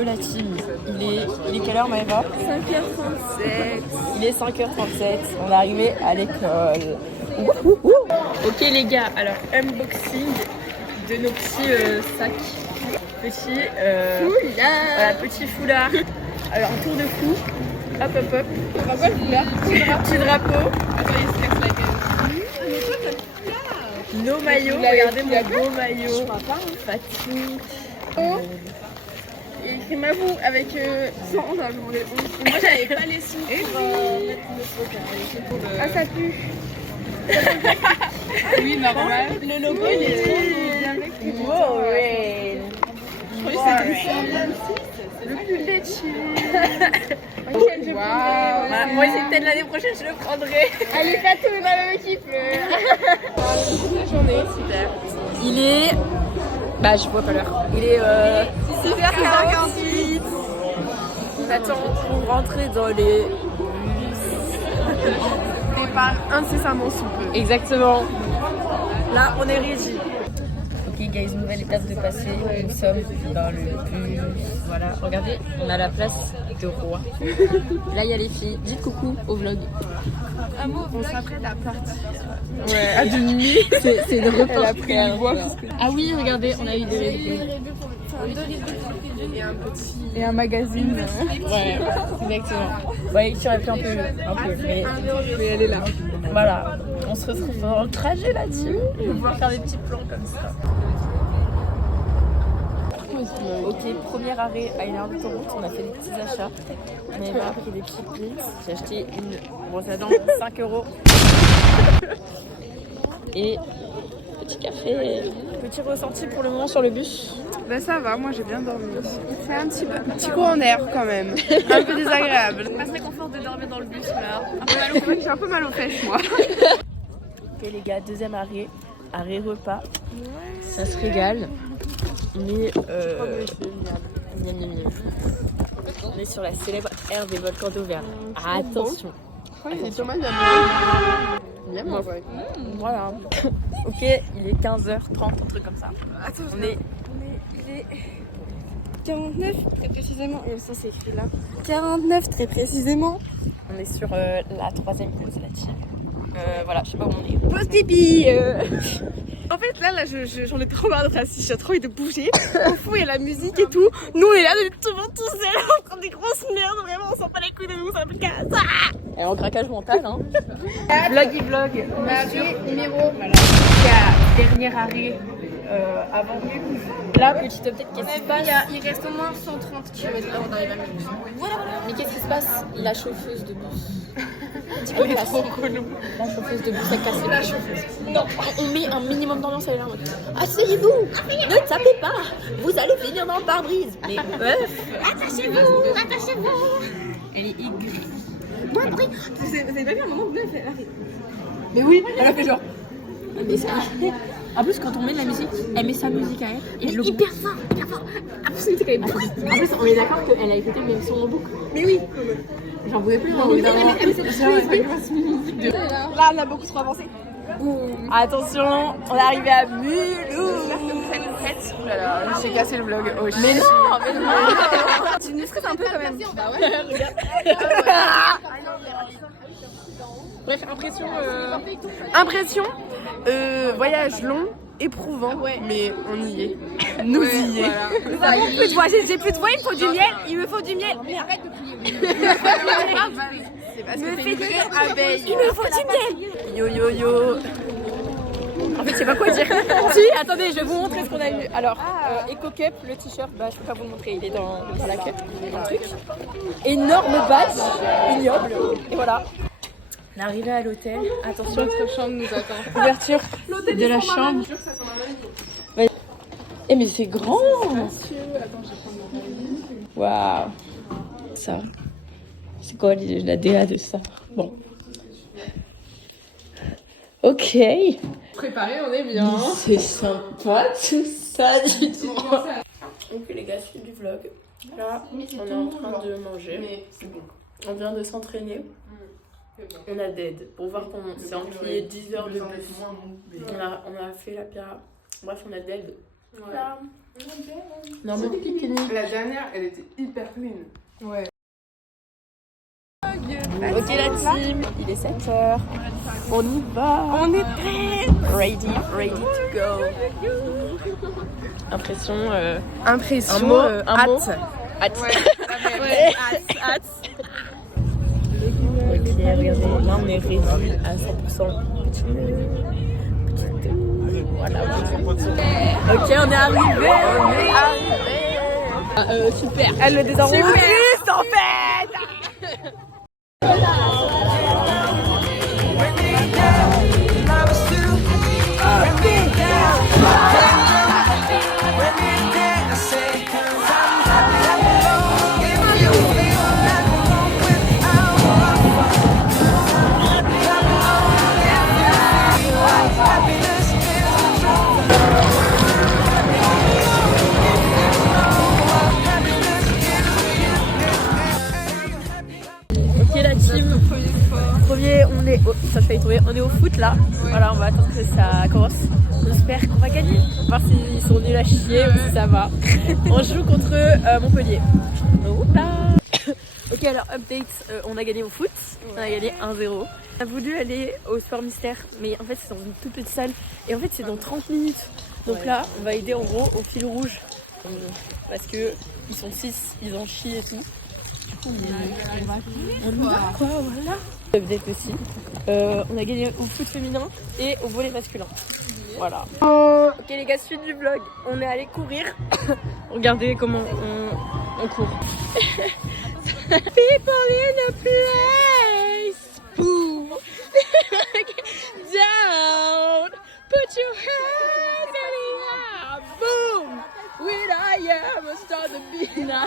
Yo la team, il est quelle heure Maëva? 5h37. Il est 5h37, on est arrivé à l'école. Ok les gars, alors unboxing de nos petits sacs. Voilà, petit foulard. Alors tour de cou. Hop hop hop. On va quoi le foulard? Petit drapeau. Attends, il se casse la gueule. Nos maillots, regardez mon beau maillot. Fatigue. Et écrit Mavou avec 111 à demander 11. Et moi j'avais pas les sous pour mettre le saut. Ah ça pue. Oui normal. Le logo il est trop beau. Wow, ouais. Je croyais que c'était le plus laitier. Prochaine je prendrai. Moi c'est peut-être l'année prochaine je le prendrai. Allez pas tous dans la même équipe. La journée. Super. Il est... Bah je vois pas l'heure. Il est 6h48. On attend pour rentrer dans les... Départ incessamment sous peu. Exactement. Là on est régi. Ok guys, nouvelle étape de passer. Nous sommes dans le bus. Voilà, regardez, on a la place de roi. Là il y a les filles. Dites coucou au vlog. Amour, on s'apprête à partir. Ouais, à demi. C'est une repas. Elle a pris le bois. Ah oui, regardez, on a eu des J'ai eu des rébus pour deux rébus et un petit. Et un magazine. Ouais, exactement. Ouais, tu aurais pu un peu, mais elle est là. voilà. On se retrouve dans le trajet là-dessus. Je vais pouvoir faire des petits plans comme ça. Ok, premier arrêt à une heure d'autoroute, on a fait des petits achats. On avait pris des petits pins. J'ai acheté une brosse à dents 5 €. Et petit café. Petit ressenti pour le moment sur le bus. Bah ça va, moi j'ai bien dormi. C'est un petit coup en air quand même. Un peu désagréable. C'est pas très confort de dormir dans le bus là. J'ai un peu mal aux fesses moi. Ok les gars, deuxième arrêt repas. Ça se régale. Mais miam, miam, miam. On est sur la célèbre aire des volcans d'Auvergne. Attention. C'est Thomas bien mangé. Voilà. Ok, il est 15h30, un truc comme ça. Attends, On est... Il est 49 très précisément. Et ça c'est écrit là. 49 très précisément. On est sur la troisième pause là voilà, je sais pas où on est. Pause pipi. En fait là j'en ai trop marre d'être assis, j'ai trop envie de bouger. Au fond il y a la musique et tout. Nous on est là, on est tout le monde tout seul, on prend des grosses merdes, vraiment on sent pas les couilles de nous, ça me casse. Et en craquage mental, hein. Vlog. Numéro. Il y a dernier arrêt avant. Là, petite update, qu'est-ce qui se passe? Il reste au moins 130 km là on arrive à minutes. Mais qu'est-ce qui se passe? La chauffeuse de bus. Elle est trop relou. La chauffeuse de bus, elle casse la chauffeuse. Non, on met un minimum d'ambiance, elle est là en mode asseyez-vous, ne tapez pas, vous allez finir dans le pare-brise. Mais meuf, attachez-vous. Elle est aiguë. Moins de bruit. Vous avez pas vu un moment où elle fait là? Mais oui, elle a fait genre. Mais ça. En plus, quand on met de la musique, elle met sa musique à elle. Et hyper fort. Ah, vous savez quand même. En plus, on est d'accord qu'elle a écouté le même son en boucle. Mais oui. J'en pouvais plus. Là on a beaucoup trop avancé. Attention, on est arrivé à Mulhouse. Oh là là, j'ai cassé le vlog. Oh, Mais non. Tu nous stresses un peu quand même. Bah Bref, impression. Voyage long, éprouvant, mais on y est. Nous y est. Nous avons plus de voix, j'ai plus de voix, il me faut du miel. Il me faut du miel. Mais arrête de crier. C'est parce Me que fait t'es dire une abeille. il me faut du miel. Yo. En fait, je sais pas quoi dire. Si, attendez, je vais vous montrer ce qu'on a eu. Alors, EcoCup, le t-shirt, bah je peux pas vous le montrer, il est dans la cup, dans le truc. Énorme badge, ignoble. Et voilà. On est arrivé à l'hôtel. Attention, Notre chambre nous attend. ouverture de la chambre. Eh mais c'est grand. Waouh. Ça. C'est quoi la DA de ça? Bon. Ok. Préparé, on est bien. C'est sympa tout ça, dis-moi. Donc les gars, suite du vlog. Là, on est en train de manger. Mais c'est bon. On vient de s'entraîner. On a dead pour voir qu'on s'est empilé 10 heures de bus. On a fait la pira. Bref, on a dead. Non, mon pique-nique. La dernière, elle était hyper clean. Ouais. Ok la team, il est 7h. On y va. On est prêts. Ready to go. Impression. Impression. Un mot. Hâte. Hâte. Ouais, hâte. Ok, regardez, là on est ready à 100%. Voilà. Ok, on est arrivé. Super. Elle le désenregistre en fait. Ok la team. Premier, on est. Oh, ça fait tomber. On est au foot là. Voilà, on va attendre que ça commence. On espère qu'on va gagner. On va voir s'ils sont nuls à chier ou si ça va. On joue contre Montpellier. Oula. Ok, alors update, on a gagné au foot. On a gagné 1-0. On a voulu aller au sport mystère, mais en fait c'est dans une toute petite salle. Et en fait c'est dans 30 minutes. Donc là, on va aider en gros au fil rouge. Parce que ils sont 6, ils en chient et tout. On y va quoi, voilà. Update aussi. On a gagné au foot féminin et au volley masculin. Voilà. Ok les gars, suite du vlog. On est allé courir. Regardez comment on court. People in a place. Boom. Down. Put your hands in the air. Boom. When I am a star de Bina.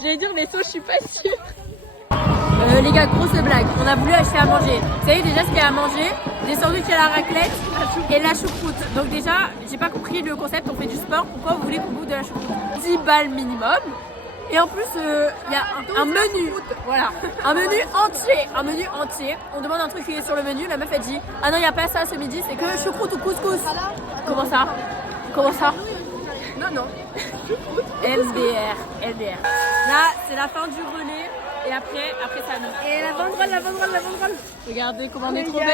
J'allais dire les sauts, je suis pas sûre. Les gars, grosse blague. On a voulu acheter à manger. Vous savez déjà ce qu'il y a à manger? J'ai sans doute qu'il y a la raclette et la choucroute. Donc déjà, j'ai pas compris le concept. On fait du sport. Pourquoi vous voulez qu'on goûte de la choucroute? 10 balles minimum. Et en plus, il y a un menu. Voilà, un menu entier. Un menu entier. On demande un truc qui est sur le menu. La meuf a dit ah non, il n'y a pas ça ce midi. C'est que choucroute ou couscous. Comment ça? Comment ça? Non. LDR. Là, c'est la fin du relais. Et après ça nous. Et la banderole. Regardez comment on est trop belle.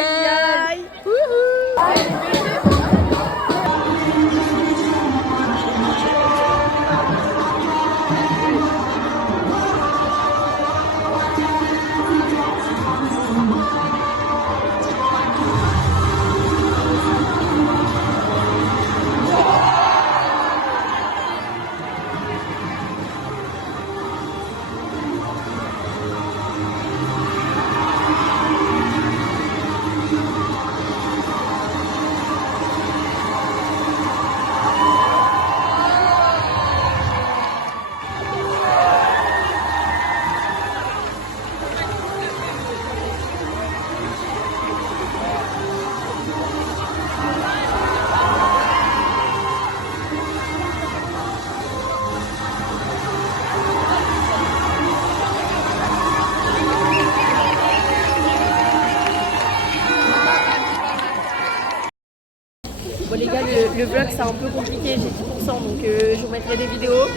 Bon les gars, le vlog c'est un peu compliqué, j'ai 10% donc je vous mettrai des vidéos.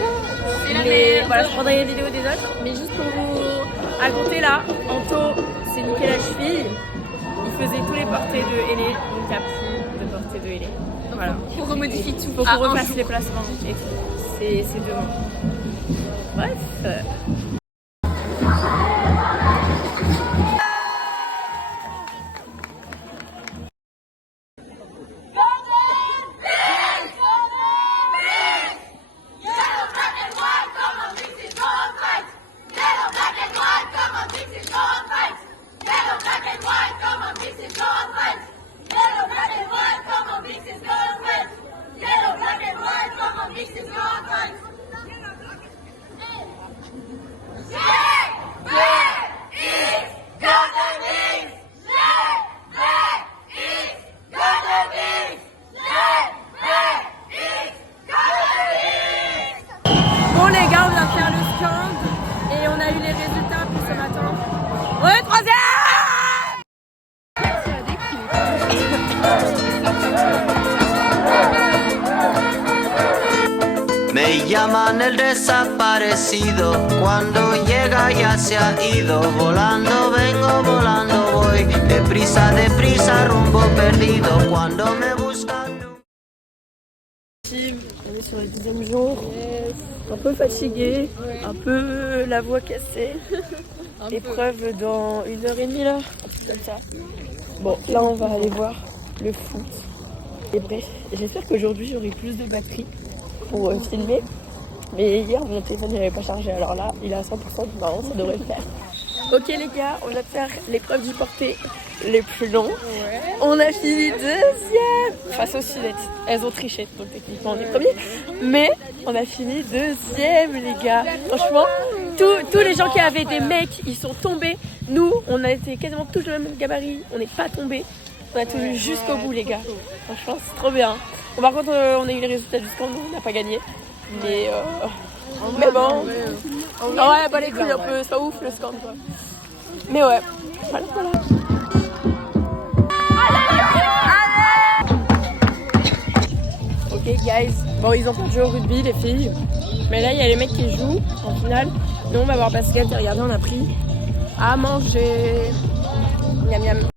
Mais voilà, je prendrai les vidéos des autres. Mais juste pour vous raconter là, Anto s'est niqué la cheville. Il faisait tous les portées de Hélé, donc il n'y a plus de portées de Hélé. Voilà. On remodifie tout. Faut qu'on refasse les placements et tout. C'est demain. Bref. llaman el desaparecido. Cuando llega ya se ha ido. Volando vengo, volando voy. Deprisa, rumbo perdido. Cuando me buscan. On est sur le 10e jour, un peu fatigué, un peu la voix cassée. Épreuve dans 1h30 là, un truc comme ça. Bon, là on va aller voir le foot. Et bref, j'espère qu'aujourd'hui j'aurai plus de batterie pour filmer. Mais hier mon téléphone n'avait pas chargé, alors là il est à 100%, normalement ça devrait le faire. Ok les gars, on va faire l'épreuve du porté les plus longs. Ouais. On a fini 2e face aux Sudettes. Elles ont triché, donc techniquement on est premiers. Mais on a fini 2e les gars. Franchement, tous les gens qui avaient des mecs, ils sont tombés. Nous, on a été quasiment tous le même gabarit. On n'est pas tombés. On a tenu jusqu'au bout les gars. Franchement, c'est trop bien. Bon, par contre, on a eu les résultats du scan, on n'a pas gagné. Mais bon. Ouais, bah les couilles un peu, c'est pas ouf le scan quoi. Mais ouais, voilà. Ok guys, bon ils ont perdu au rugby les filles. Mais là il y a les mecs qui jouent en finale. Nous on va voir basket et regardez on a pris à manger. Miam miam.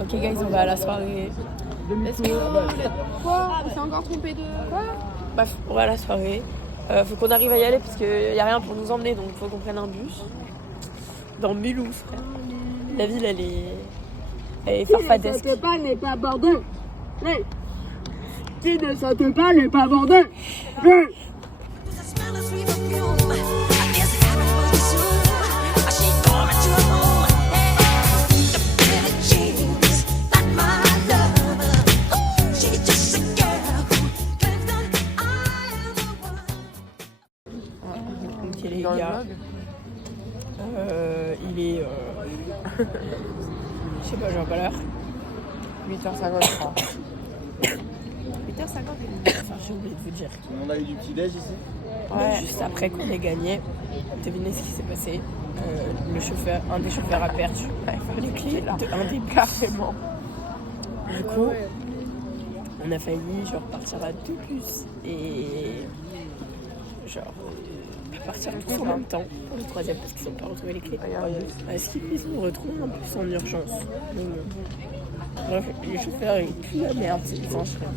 Ok guys, on va à la soirée. Let's go. Quoi? On s'est encore trompé de... Quoi? Bref, on va à la soirée. Faut qu'on arrive à y aller parce qu'il n'y a rien pour nous emmener, donc faut qu'on prenne un bus. Dans Mulhouse, frère. La ville, elle est farfadesque. Qui ne saute pas n'est pas bordeaux. Qui ne saute pas n'est pas bordeaux. Ok les gars. Il est... je sais pas, j'ai pas l'heure. 8h53. 8h50. Enfin, j'ai oublié de vous dire. On a eu du petit déj ici. Ouais, juste après qu'on ait gagné, devinez ce qui s'est passé. Le chauffeur, un des chauffeurs a perdu les clés de un des bus. Carrément. Du coup, on a failli genre partir à 2 bus et genre pas partir tous en même temps pour le troisième parce qu'ils n'ont pas retrouvé les clés. Est-ce qu'ils nous retrouvent un bus en urgence? Donc, bref, les chauffeurs ils puent la merde, c'est franchement.